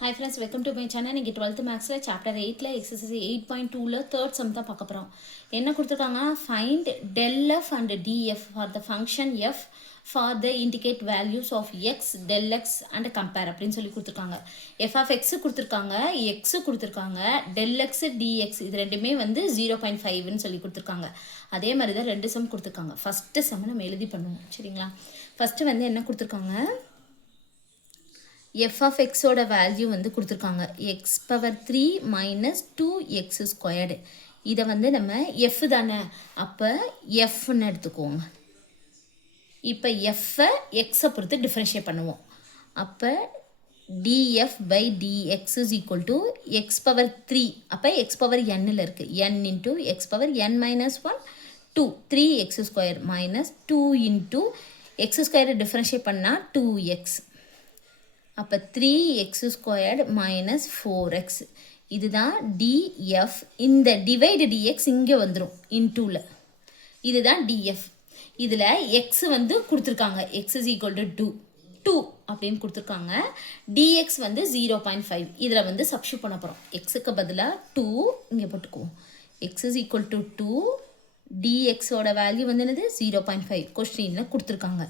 Hi friends, welcome to my channel. இன்னைக்கு 12th Mathsல chapter 8ல exercise 8.2ல third sum தான் பார்க்க போறோம். என்ன கொடுத்திருக்காங்க? Find del f and df for the function f for the indicate values of x, del x and compare அப்படினு சொல்லி கொடுத்திருக்காங்க. f of x கொடுத்திருக்காங்க, x கொடுத்திருக்காங்க, del x, dx இது ரெண்டுமே வந்து 0.5 ன்னு சொல்லி கொடுத்திருக்காங்க. அதே மாதிரி தான் ரெண்டு சம் கொடுத்திருக்காங்க. ஃபர்ஸ்ட் சம் நம்ம எழுதி பண்ணுவோம். சரிங்களா? ஃபர்ஸ்ட் வந்து என்ன கொடுத்திருக்காங்க? f of x ஓட வேல்யூ வந்து கொடுத்துருக்காங்க x power 3 minus 2x squared. இதை வந்து நம்ம f தானே, அப்போ fன்னு எடுத்துக்கோங்க. இப்போ fஐ xஐ பொறுத்து டிஃபரன்ஷியேட் பண்ணுவோம். அப்போ df by dx is equal to x power 3. அப்போ x power nல இருக்கு. n into x power n minus 1, 2. 3x squared minus 2 into x squared differentiate பண்ணால் 2x. அப்போ 3x squared minus 4x. இதுதான் df. இந்த divide dx இங்கே வந்துடும் இன்டூவில். இதுதான் df. இதில் x வந்து கொடுத்துருக்காங்க, x is equal to 2 அப்படின்னு கொடுத்துருக்காங்க. dx வந்து 0.5. இதில் வந்து சப்ஸ்டியூட் பண்ண போகிறோம். xக்கு பதிலாக 2 இங்கே போட்டுக்குவோம். x is equal to 2. dx ஓட வேல்யூ வந்து என்னது 0.5 கொஸ்டினில் கொடுத்துருக்காங்க.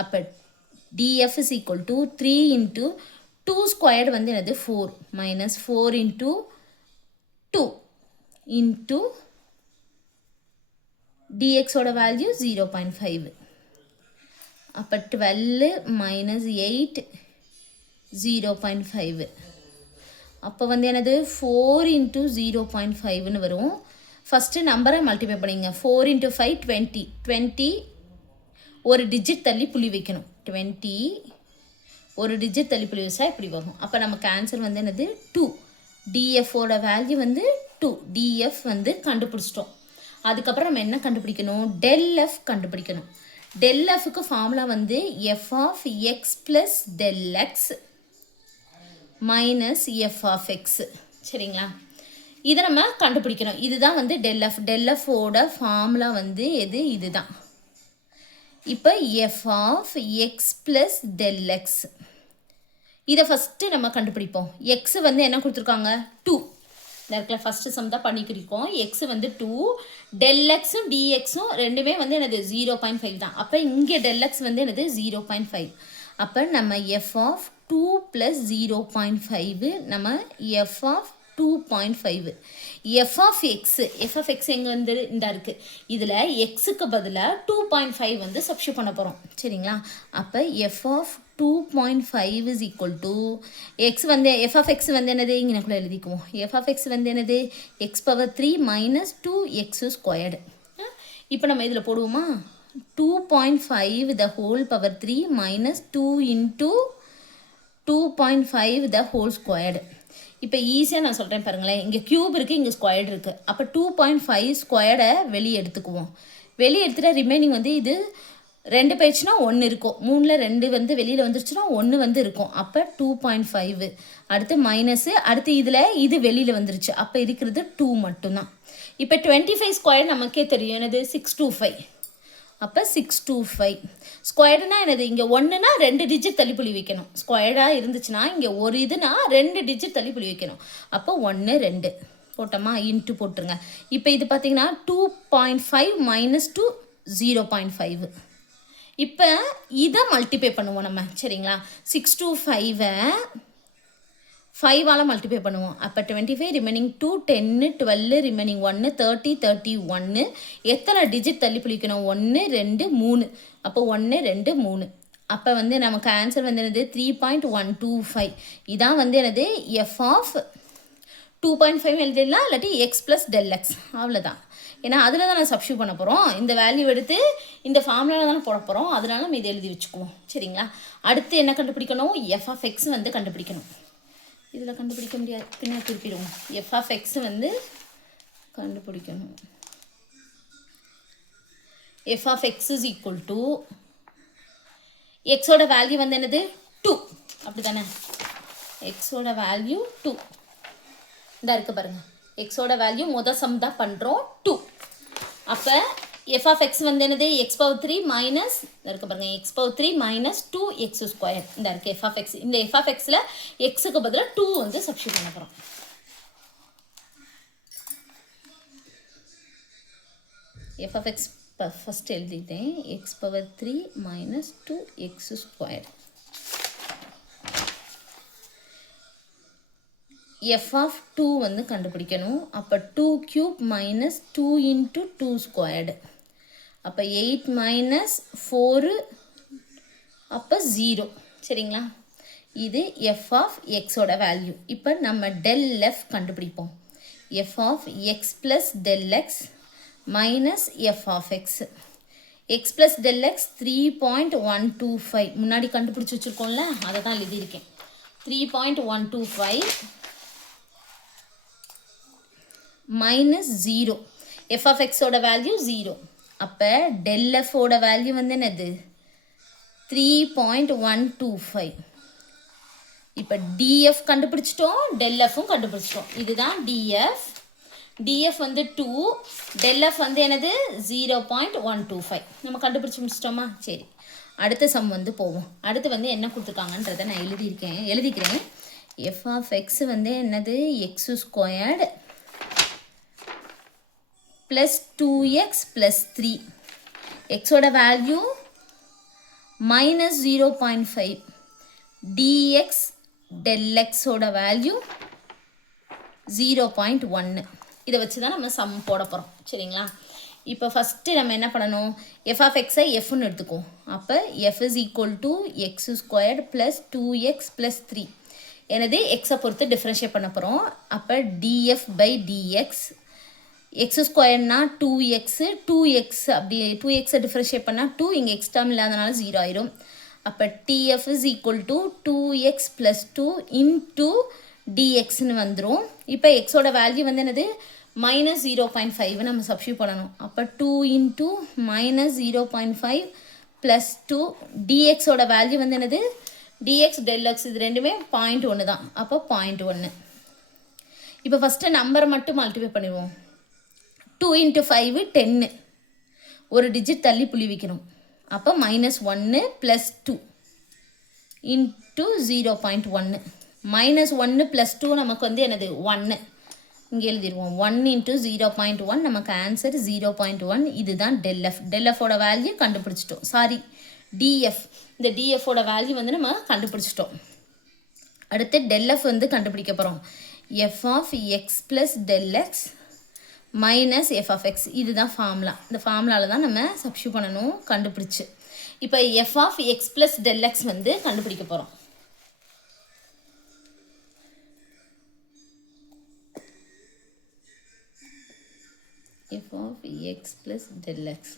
அப்போ df is equal to 3 into 2 squared வந்து என்னது 4 minus 4 into 2 into dx ஓட வேல்யூ 0.5. அப்போ 12 minus 8 0.5. அப்போ வந்து என்னது 4 into 0.5ன்னு வரும். ஃபஸ்ட்டு நம்பரை மல்டிப்ளை பண்ணிங்க. 4 into 5 20. 20 ஒரு டிஜிட் தள்ளி புள்ளி வைக்கணும். 20 ஒரு டிஜிட் தள்ளி புள்ளி வச்சா இப்படி வரும். அப்போ நமக்கு ஆன்சர் வந்து என்னது 2. டிஎஃபோட வேல்யூ வந்து 2. டிஎஃப் வந்து கண்டுபிடிச்சிட்டோம். அதுக்கப்புறம் நம்ம என்ன கண்டுபிடிக்கணும்? டெல் எஃப் கண்டுபிடிக்கணும். டெல் எஃப்க்கு ஃபார்முலா வந்து F of X plus del X minus F of X. சரிங்களா? இதை நம்ம கண்டுபிடிக்கணும். இதுதான் வந்து டெல் எஃப். டெல் எஃபோட ஃபார்முலா வந்து எது? இதுதான். இப்போ f of x plus del x இதை ஃபஸ்ட்டு நம்ம கண்டுபிடிப்போம். x வந்து என்ன கொடுத்துருக்காங்க? 2. இந்த இடத்துல ஃபஸ்ட்டு சம் தான் பண்ணிக்கிருக்கோம். x வந்து 2, del xும் dxும் ரெண்டுமே வந்து என்னது 0.5 தான். அப்போ இங்கே del x வந்து என்னது 0.5. அப்போ நம்ம f of 2 plus 0.5 நம்ம f of 2.5. f of x எங்கே வந்து இந்த இருக்குது. இதில் எக்ஸுக்கு பதிலாக 2.5 வந்து சப்ஸ்டியூட் பண்ண போகிறோம். சரிங்களா? அப்போ f of 2.5 is equal to x வந்து f of x வந்து என்னது இங்கனக்குள்ளே எழுதிக்குவோம். f of x வந்து என்னது x power 3 minus 2x squared. இப்போ நம்ம இதில் போடுவோமா? 2.5 the whole power 3 minus 2 into 2.5 the whole squared. இப்போ ஈஸியாக நான் சொல்கிறேன் பாருங்களேன். இங்கே க்யூப் இருக்குது, இங்கே ஸ்கொயர்டு இருக்குது. அப்போ 2.5 ஸ்கொயர்டை வெளியே எடுத்துக்குவோம். வெளியே எடுத்துகிட்டா ரிமைனிங் வந்து இது 2 போயிடுச்சுன்னா 1 இருக்கும். 3ல் 2 வந்து வெளியில் வந்துருச்சுன்னா 1 வந்து இருக்கும். அப்போ 2.5 அடுத்து மைனஸு, அடுத்து இதில் இது வெளியில் வந்துருச்சு. அப்போ இருக்கிறது 2 மட்டும்தான். இப்போ 25 ஸ்கொயர் நமக்கே தெரியும் என்னது 625. அப்போ 625 ஸ்கொயர்டுனா என்னது? இங்கே 1னா 2 டிஜிட் தள்ளி புள்ளி வைக்கணும். ஸ்கொயர்டாக இருந்துச்சுன்னா இங்கே ஒரு இதுனா 2 டிஜிட் தள்ளி புள்ளி வைக்கணும். அப்போ 1 2 போட்டோமா? இன்ட்டு போட்டுருங்க. இப்போ இது பார்த்தீங்கன்னா 2.5 மைனஸ் 2 0.5. இப்போ இதை மல்டிப்ளை பண்ணுவோம் நம்ம. சரிங்களா? 625 5ஆல் மல்டிப்ளை பண்ணுவோம். அப்போ 25 ரிமைனிங் 2, 10, 12 ரிமைனிங் 1, 30, 31. எத்தனை டிஜிட் தள்ளி பிடிக்கணும்? 1 2 3. அப்போ 1 2 3. அப்போ வந்து நமக்கு ஆன்சர் வந்து என்னது 3.125. இதான் வந்து என்னது எஃப் ஆஃப் 2.5 எழுதிடலாம், இல்லாட்டி எக்ஸ் ப்ளஸ் டெல் எக்ஸ். அவ்வளோதான். ஏன்னா அதில் தான் நான் சப்ஸ்டியூட் பண்ண போகிறோம். இந்த வேல்யூ எடுத்து இந்த ஃபார்முலாவில் தானே போட போகிறோம். அதனால நம்ம இதை எழுதி வச்சுக்குவோம். சரிங்களா? அடுத்து என்ன கண்டுபிடிக்கணும்? எஃப் ஆஃப் எக்ஸ் வந்து கண்டுபிடிக்கணும். இதில் கண்டுபிடிக்க முடியாது, பின்னாடி திருப்பிடுவோம். எஃப் ஆஃப் எக்ஸ் வந்து கண்டுபிடிக்கணும். F of X is equal to எக்ஸோட வேல்யூ வந்து என்னது 2. அப்படி தானே? எக்ஸோட வேல்யூ 2 இந்த இருக்குது பாருங்கள். எக்ஸோட வேல்யூ மொதல் சம் தான் பண்ணுறோம் 2. அப்போ எஃப் ஆஃப் எக்ஸ் வந்து என்னது எக்ஸ் பவர் த்ரீ மைனஸ் இருக்கு பாருங்க X power three minus two X square இந்த இருக்குது எஃப் ஆஃப் எக்ஸ். இந்த எஃப் ஆஃப் எக்ஸில் எக்ஸுக்கு பதிலாக டூ வந்து சப்ஸ்டியூட் பண்ண போகிறோம். எஃப் ஆஃப் எக்ஸ் ஃபஸ்ட் எழுதிட்டேன் X power three minus two X square. F of two வந்து கண்டுபிடிக்கணும். அப்போ two cube minus two into two squared. அப்போ 8 மைனஸ் 4 அப்போ 0 சரிங்களா. இது எஃப் ஆஃப் எக்ஸோட வேல்யூ. இப்போ நம்ம டெல் எஃப் கண்டுபிடிப்போம். F of X plus del X minus F of X. X plus del X 3.125 முன்னாடி கண்டுபிடிச்சி வச்சுருக்கோம்ல அதை தான் எழுதியிருக்கேன். 3.125 மைனஸ் 0. எஃப் ஆஃப் எக்ஸோட வேல்யூ 0. அப்போ டெல் எஃபோட வேல்யூ வந்து என்னது 3.125. இப்போ டிஎஃப் கண்டுபிடிச்சிட்டோம் டெல் எஃப்பும் கண்டுபிடிச்சிட்டோம். இதுதான் டிஎஃப். டிஎஃப் வந்து 2, டெல் எஃப் வந்து என்னது 0.125 நம்ம கண்டுபிடிச்சி முடிச்சிட்டோமா. சரி அடுத்த சம் வந்து போவோம். அடுத்து வந்து என்ன கொடுத்துருக்காங்கன்றதை நான் எழுதிக்கிறேன். எஃப் ஆஃப் எக்ஸ் வந்து என்னது X squared plus 2x plus 3. எக்ஸோட வேல்யூ மைனஸ் 0.5. dx டெல் எக்ஸோட வேல்யூ 0.1. இதை வச்சு தான் நம்ம சம் போட போகிறோம் சரிங்களா. இப்போ ஃபஸ்ட்டு நம்ம என்ன பண்ணணும் எஃப் ஆஃப் எக்ஸை எஃப்னு எடுத்துக்குவோம். அப்போ f is equal to x squared plus 2x plus 3 எனது எக்ஸை பொறுத்து டிஃப்ரென்ஷியேட் பண்ண போகிறோம். அப்போ டிஎஃப் பை டிஎக்ஸ் எக்ஸ் ஸ்கொயர்னா 2x 2x அப்படி 2xை டிஃப்ரென்ஷியேட் பண்ணால் 2 இங்கே எக்ஸ் டேர்ம் இல்லாதனால 0 ஆயிரும். அப்போ df is equal to 2x plus 2 into டிஎக்ஸ்னு வந்துடும். இப்போ எக்ஸோட வேல்யூ வந்து என்னது மைனஸ் 0.5 நம்ம சப்ஸ்டியூட் பண்ணணும். அப்போ 2 இன்டூ மைனஸ் 0.5 ப்ளஸ் 2 டிஎக்ஸோட வேல்யூ வந்து என்னது டிஎக்ஸ் டெல் எக்ஸ் இது ரெண்டுமே 0.1 தான். அப்போ 0.1. இப்போ ஃபஸ்ட்டு நம்பரை மட்டும் மல்டிப்ளை பண்ணிடுவோம். 2 into 5 10 ஒரு டிஜிட் தள்ளி புள்ளி வைக்கணும். அப்போ minus 1 plus 2 into 0.1 minus 1 plus 2 நமக்கு வந்து என்னது 1 இங்கே எழுதிடுவோம். 1 இன்ட்டு 0.1 நமக்கு ஆன்சர் 0.1. இதுதான் டெல் எஃப். டெல் எஃபோட வேல்யூ கண்டுபிடிச்சிட்டோம். Sorry DF. இந்த டிஎஃபோட வேல்யூ வந்து நம்ம கண்டுபிடிச்சிட்டோம். அடுத்து டெல் எஃப் வந்து கண்டுபிடிக்க போகிறோம். F of X plus del X minus F of X இதுதான் ஃபார்முலா. இந்த ஃபார்முலாவில் தான் நம்ம சப்ஸ்டியூட் பண்ணணும் கண்டுபிடிச்சு. இப்போ F of X plus del X வந்து கண்டுபிடிக்க போகிறோம். F of X plus del X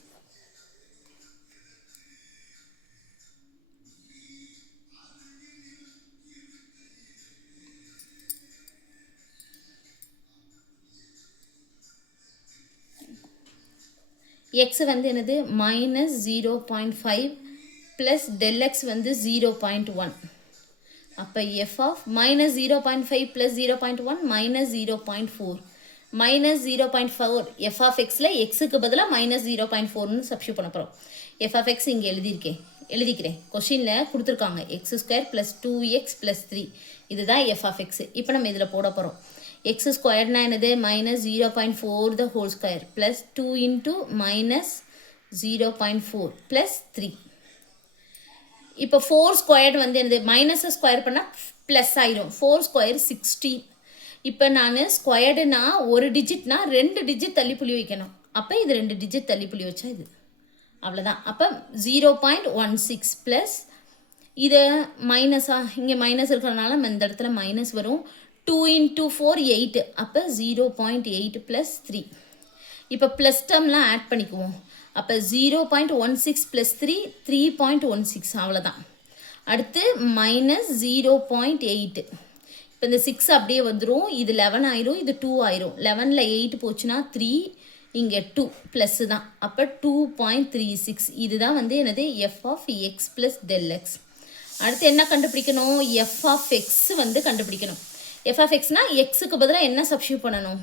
X வந்து என்னது மைனஸ் 0.5 ப்ளஸ் டெல் எக்ஸ் வந்து 0.1. அப்போ F of minus 0.5 plus 0.1 minus 0.4 minus 0.4 F of எக்ஸில் எக்ஸுக்கு பதிலாக மைனஸ் 0.4ன்னு சப்ஸ்டியூட் பண்ண போகிறோம். எஃப் ஆஃப் எக்ஸ் இங்கே எழுதிக்கிறேன். கொஷினில் கொடுத்துருக்காங்க X square plus 2x plus 3 இதுதான் எஃப் ஆஃப் எக்ஸ். இப்போ நம்ம இதில் போட போகிறோம். எக்ஸ் ஸ்கொயர்னா என்னது minus 0.4 the whole square plus 2 into minus 0.4 plus 3. இப்போ 4 ஸ்கொயர்டு வந்து என்னது மைனஸை ஸ்கொயர் பண்ணால் ப்ளஸ் ஆயிரும். 4 ஸ்கொயர் 16. இப்போ நான் ஸ்கொயர்டுனா ஒரு டிஜிட்னா 2 டிஜிட் தள்ளி புள்ளி வைக்கணும். அப்போ இது 2 டிஜிட் தள்ளி புள்ளி வச்சா இது அவ்வளோதான். அப்போ 0.16 ப்ளஸ் இது மைனஸாக இங்கே மைனஸ் இருக்கிறதுனால இந்த இடத்துல மைனஸ் வரும். 2 into 4 8 அப்போ 0.8 ப்ளஸ் 3. இப்போ ப்ளஸ் டேர்ம்லாம் ஆட் பண்ணிக்குவோம். அப்போ 0.16 ப்ளஸ் 3 3.16 அவ்வளோதான். அடுத்து மைனஸ் 0.8. இப்போ இந்த 6 அப்படியே வந்துடும். இது 11 ஆயிரும், இது 2 ஆயிரும். 11ல் 8 போச்சுன்னா 3 இங்கே 2 ப்ளஸ்ஸு தான். அப்போ 2.36 இதுதான் வந்து என்னது F of X plus del X. அடுத்து என்ன கண்டுபிடிக்கணும் எஃப் ஆஃப் எக்ஸ் வந்து கண்டுபிடிக்கணும். எஃப் ஆஃப் எக்ஸ்னா எக்ஸுக்கு பதிலாக என்ன சப்ஸ்டியூட் பண்ணணும்,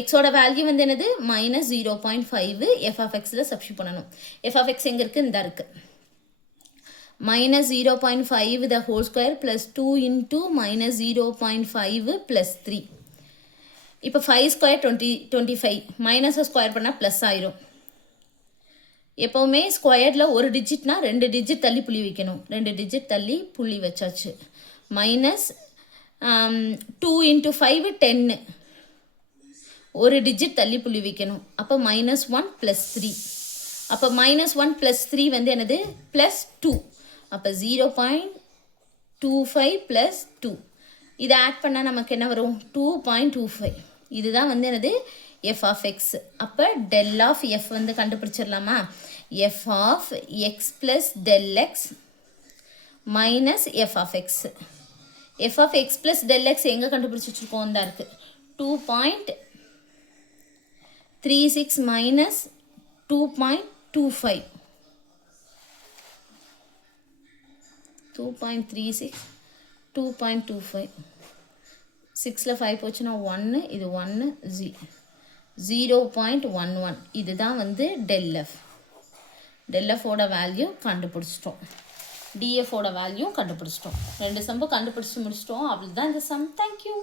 எக்ஸோட வேல்யூ வந்து என்னது -0.5 எஃப் ஆஃப் எக்ஸில் சப்ஸ்டியூட் பண்ணணும். எஃப் ஆஃப் எக்ஸ் எங்கே இருக்குது, இந்த இருக்குது. -0.5 the whole square plus 2 into -0.5 plus 3. இப்போ 5 ஸ்கொயர் 25, மைனஸை ஸ்கொயர் பண்ணால் ப்ளஸ் ஆயிரும். எப்போவுமே ஸ்கொயரில் ஒரு டிஜிட்னா 2 டிஜிட் தள்ளி புள்ளி வைக்கணும். 2 டிஜிட் தள்ளி புள்ளி வச்சாச்சு. -2 into 5 10, ஒரு டிஜிட் தள்ளி புள்ளி வைக்கணும். அப்போ -1 + 3. அப்போ -1 + 3 வந்து என்னது +2. அப்போ 0.25 + 2. இதை ஆட் பண்ணால் நமக்கு என்ன வரும், 2.25. இதுதான் வந்து என்னது எஃப் ஆஃப் எக்ஸ். அப்போ டெல் ஆஃப் எஃப் வந்து கண்டுபிடிச்சிடலாமா, f of X plus del X minus F of x. F of X plus del x எங்கே கண்டுபிடிச்சி வச்சுருக்கோம், இந்த இருக்குது 2.36 மைனஸ் 2.25. 2.36 2.25. 6ல் 5 போச்சுன்னா 1, இது 1 0.11. இதுதான் வந்து டெல் எஃப். டெல் எஃபோட வேல்யூ கண்டுபிடிச்சிட்டோம், டிஎஃபோட வேல்யூ கண்டுபிடிச்சிட்டோம். 2 சம்பு கண்டுபிடிச்சி முடிச்சிட்டோம். அவ்வளோதான் இந்த சம். தேங்க்யூ.